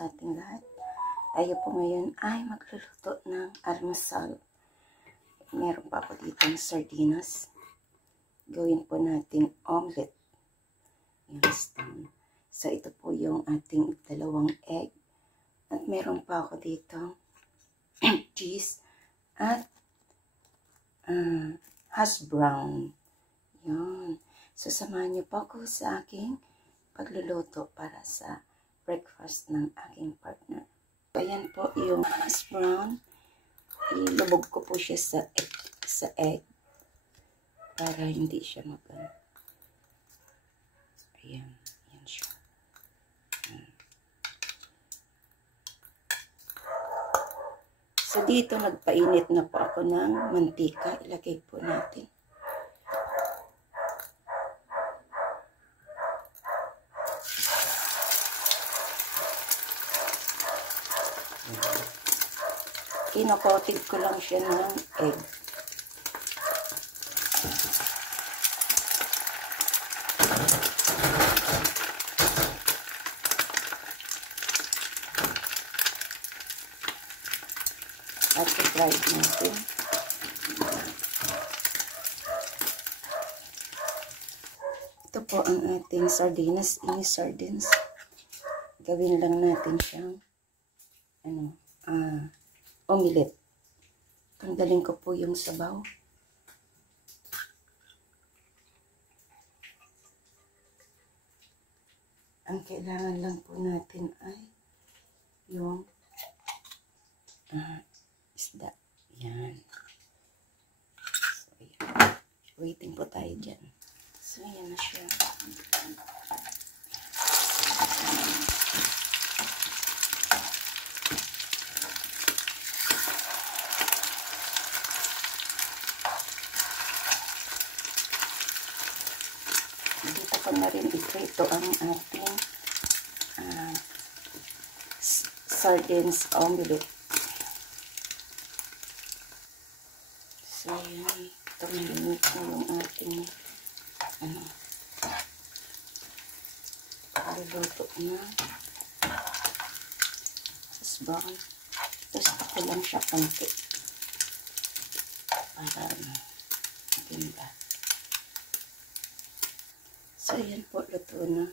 sa ating lahat. Tayo po ngayon ay magluluto ng almusal. Meron pa ako ditong sardinas. Gawin po nating omelet. Yes. So ito po yung ating 2 egg. At meron pa ako ditong cheese at hash brown. Yun. So samahan niyo po ako sa aking pagluluto para sa breakfast ng aking partner. Ayan po yung hash brown. Ilubog ko po siya sa egg para hindi siya magan. Ayan. Ayan siya. So dito nagpainit na po ako ng mantika. Ilagay po natin. Kinokotig ko lang siya ng egg. At i-fry natin. Ito po ang ating sardinas. Sardines. Gawin lang natin siyang omelet. Tanggalin ko po yung sabaw. Ang kailangan lang po natin ay yung isda. Yan. So, yan. Waiting po tayo dyan. So, yan na siya. Dito ko na rin iprito ang ating sardines omelet. So, yan. Ito malimit na yung ating luluto na hash brown. Tapos ako lang siya konti para maganda. So, yan po, luto na.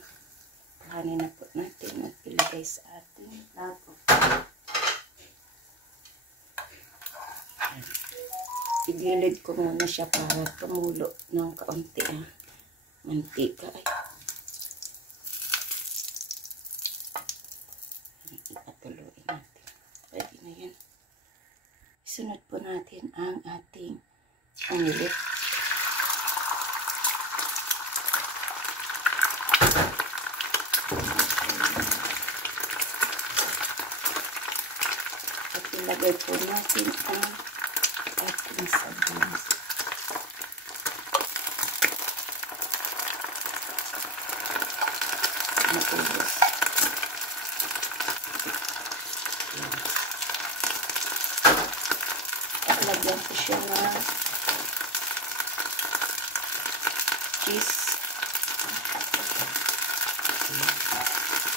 Kahanin na po natin at ilagay sa ating lago. Igilid ko muna siya para tumulo ng kaunti mantika. Ipatuloy natin. Pwede na yan. Isunod po natin ang ating omelet. At ilagay po natin ang ating sardines. Matulog. At lagyan ko siya ng cheese.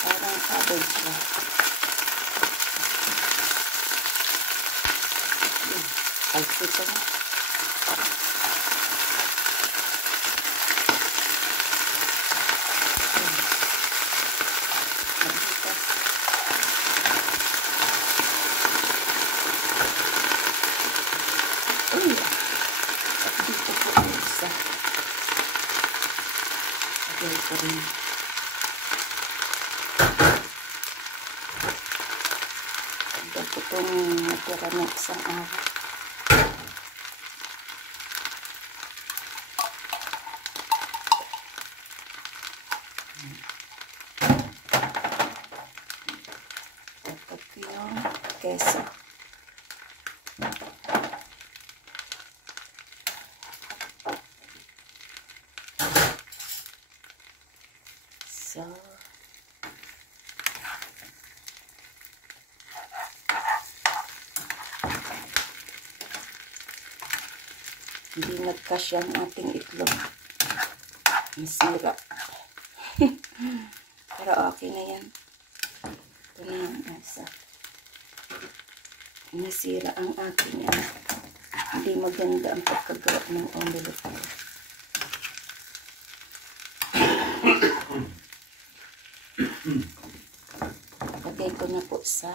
Parang cabbage lang. Ito na. At dito po ang isa. Lagay ko rin. Lagyan po itong natira ng isang araw. Tapos yung keso. So, hindi nagkasya ang ating itlog. Masira. Pero okay na yan. Ito na ang asa. Nasira ang aking hindi maganda ang pagkagawa ng omelette. Lagay ko na po sa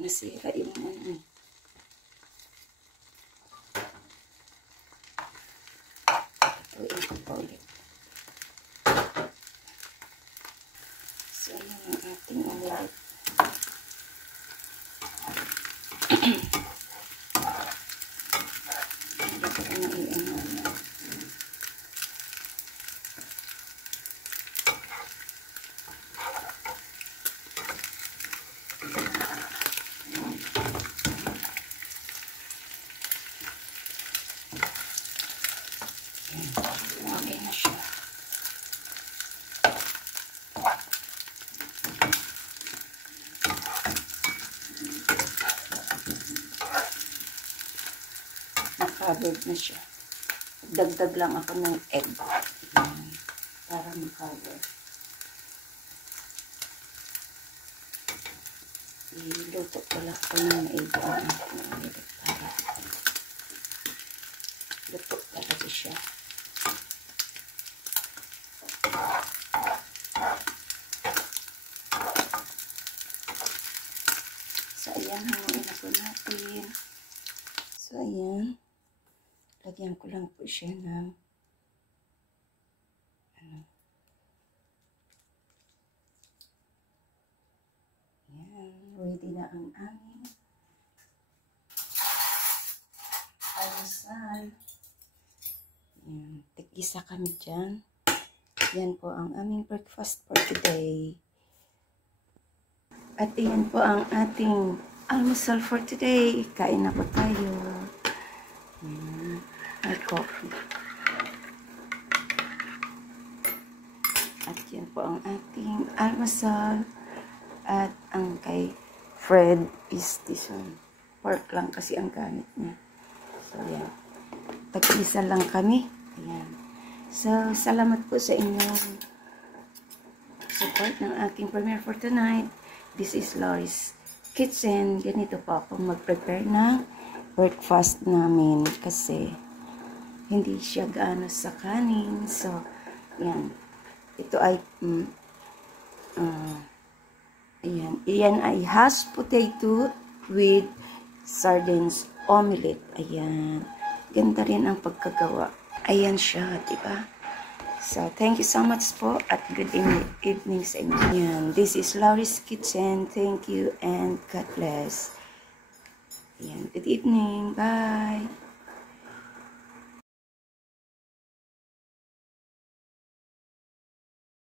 nasira yung ano. Ito ko pa ulit. So, ayan ang ating omelette. Hindi ko na i-ano. Okay na siya. Covered na siya. Dagdag lang ako ng egg. Ayan. Para ma-cover. Iluto ko lang ako ng egg. Para luto talaga siya. So, ayan. Hanguin ako natin. So, ayan. Lagyan ko lang po siya ng Ayan. Ready na ang aming almusal. Ayan. Tig-isa kami dyan. Yan po ang aming breakfast for today. At yan po ang ating almusal for today. Kain na po tayo. Ayan. May coffee. At yan po ang ating almusal. At ang kay Fred is this one. Pork lang kasi ang gamit niya. So, yan. Tag-isa lang kami. Ayan. So, salamat po sa inyong support ng aking premiere for tonight. This is Laurie's Kitchen. Ganito po ako mag-prepare ng breakfast namin kasi hindi siya gaano sa kanin. So, yan. Ito ay ayan. Iyan ay hash potato with sardines omelette. Ayan. Ganda rin ang pagkagawa. Ayan siya, diba? So, thank you so much po at good evening sa inyo. Ayan. This is Laurie's Kitchen. Thank you and God bless. Ayan. Good evening. Bye.